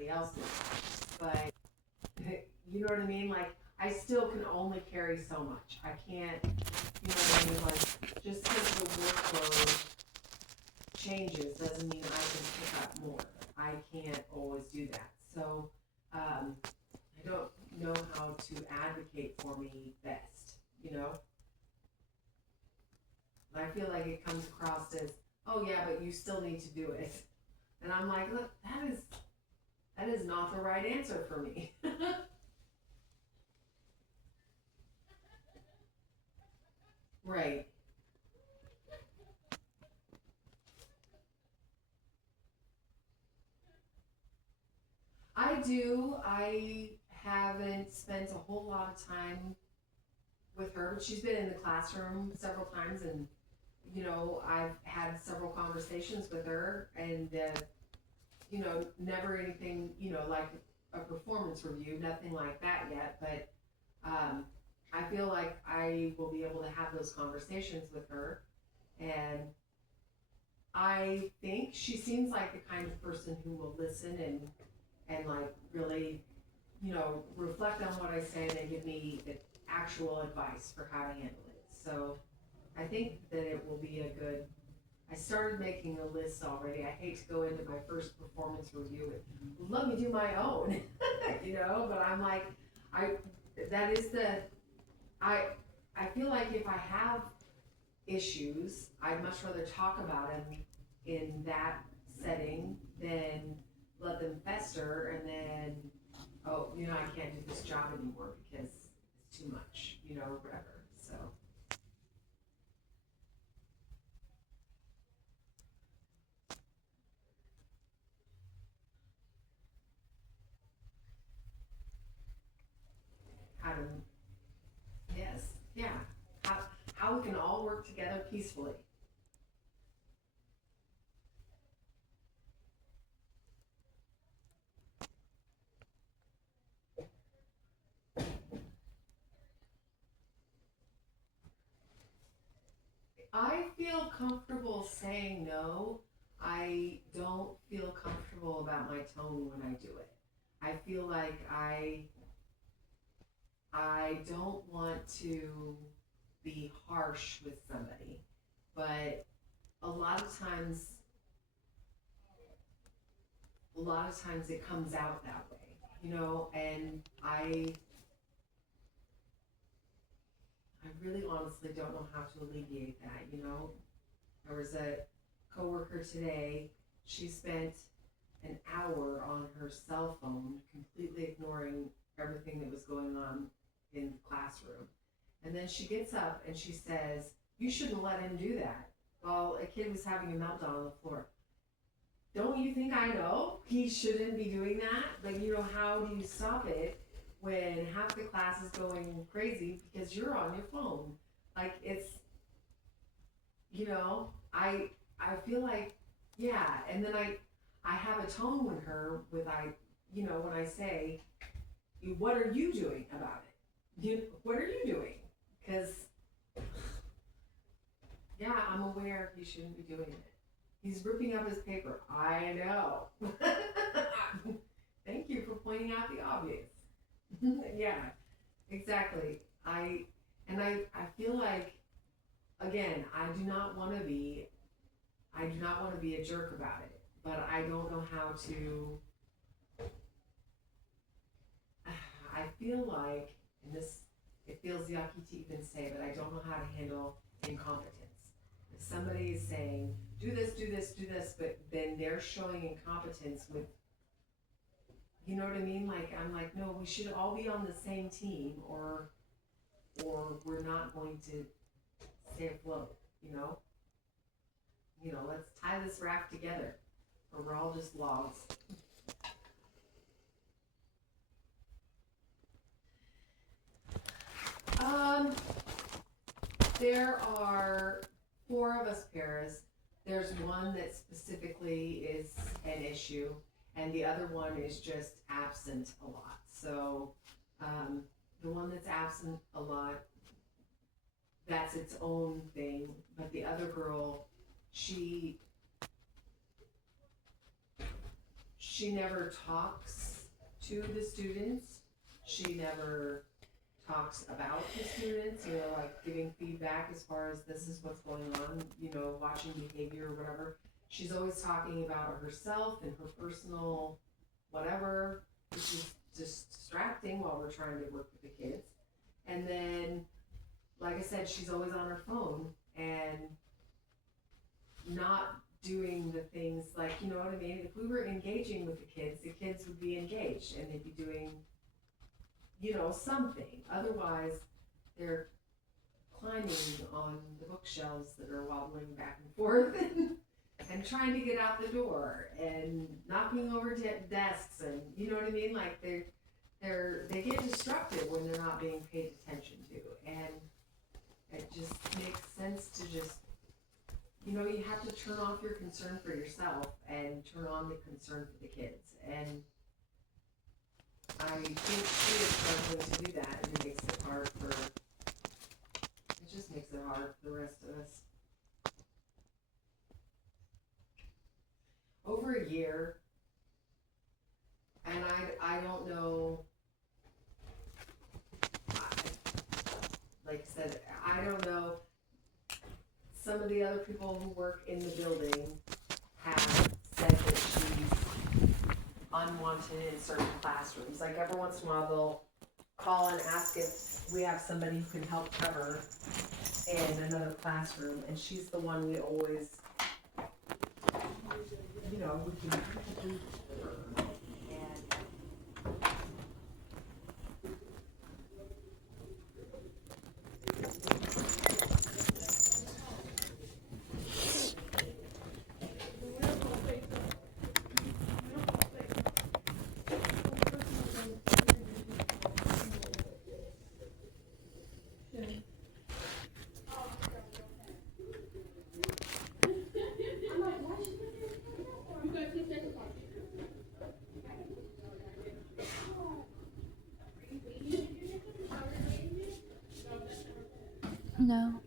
everybody else is. But, you know what I mean? Like, I still can only carry so much. I can't, you know what I mean? Like, just because the workload changes doesn't mean I can pick up more. I can't always do that. So, I don't know how to advocate for me best, you know? And I feel like it comes across as, oh yeah, but you still need to do it. And I'm like, look, that is not the right answer for me. Right. I do. I haven't spent a whole lot of time with her, but she's been in the classroom several times, and you know, I've had several conversations with her, and you know, never anything, you know, like a performance review, nothing like that yet, but I feel like I will be able to have those conversations with her, and I think she seems like the kind of person who will listen and like really, you know, reflect on what I say and then give me the actual advice for how to handle it. So I think that it will be a good. I started making a list already. I hate to go into my first performance review and let me do my own, you know. But I'm like, I that is the I I feel like if I have issues, I'd much rather talk about them in that setting than let them fester and then, oh, you know, I can't do this job anymore because it's too much, you know, or whatever. So, how to, yes, yeah, how, how we can all work together peacefully. I feel comfortable saying no. I don't feel comfortable about my tone when I do it. I feel like I don't want to be harsh with somebody, but a lot of times, a lot of times it comes out that way, you know, and I really honestly don't know how to alleviate that, you know. There was a coworker today, she spent an hour on her cell phone, completely ignoring everything that was going on in the classroom. And then she gets up and she says, "You shouldn't let him do that." Well, a kid was having a meltdown on the floor. Don't you think I know he shouldn't be doing that? Like, you know, how do you stop it when half the class is going crazy because you're on your phone? Like, it's, you know, I feel like, yeah, and then I have a tone with her with you know, when I say, what are you doing about it? What are you doing? Because, yeah, I'm aware he shouldn't be doing it. He's ripping up his paper. I know. Thank you for pointing out the obvious. Yeah, exactly. I feel like, again, I do not want to be a jerk about it, but I don't know how to. I feel like, and this, it feels yucky to even say, but I don't know how to handle incompetence. If somebody is saying, do this, do this, do this, but then they're showing incompetence with, you know what I mean? Like, I'm like, no, we should all be on the same team, or we're not going to stay afloat, you know? You know, let's tie this raft together, or we're all just logs. Um, there are four of us pairs. There's one that specifically is an issue, and the other one is just absent a lot. So, um, the one that's absent a lot, that's its own thing. But the other girl, she she never talks to the students. She never talks about the students, like giving feedback as far as this is what's going on, watching behavior or whatever. She's always talking about herself and her personal whatever, which is distracting while we're trying to work with the kids. And then, like I said, she's always on her phone and not doing the things like, you know what I mean? If we were engaging with the kids would be engaged and they'd be doing, something. Otherwise, they're climbing on the bookshelves that are wobbling back and forth and trying to get out the door and knocking over desks and, you know what I mean? Like they get disruptive when they're not being paid attention to. And it just makes sense to just, you have to turn off your concern for yourself and turn on the concern for the kids. And I think she is struggling to do that, and it makes it hard for the rest of us. Over a year, and I don't know, like I said, I don't know. Some of the other people who work in the building have said that she's unwanted in certain classrooms. Like every once in a while they'll call and ask if we have somebody who can help cover in another classroom, and she's the one we always, we can do her. No.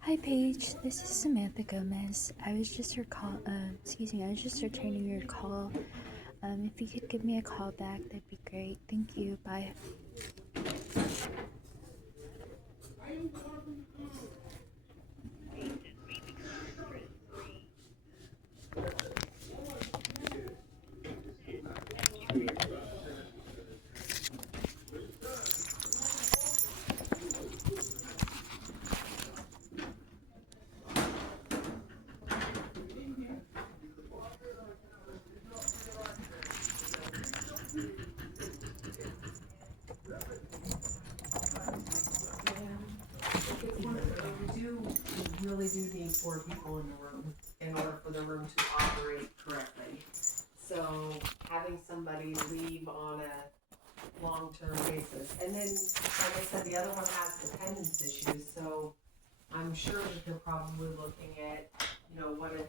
Hi Paige, this is Samantha Gomez. I was just returning your call. If you could give me a call back, that'd be great. Thank you. Bye. We really do need 4 people in the room in order for the room to operate correctly. So having somebody leave on a long-term basis. And then, like I said, the other one has dependence issues, so I'm sure that they're probably looking at, what if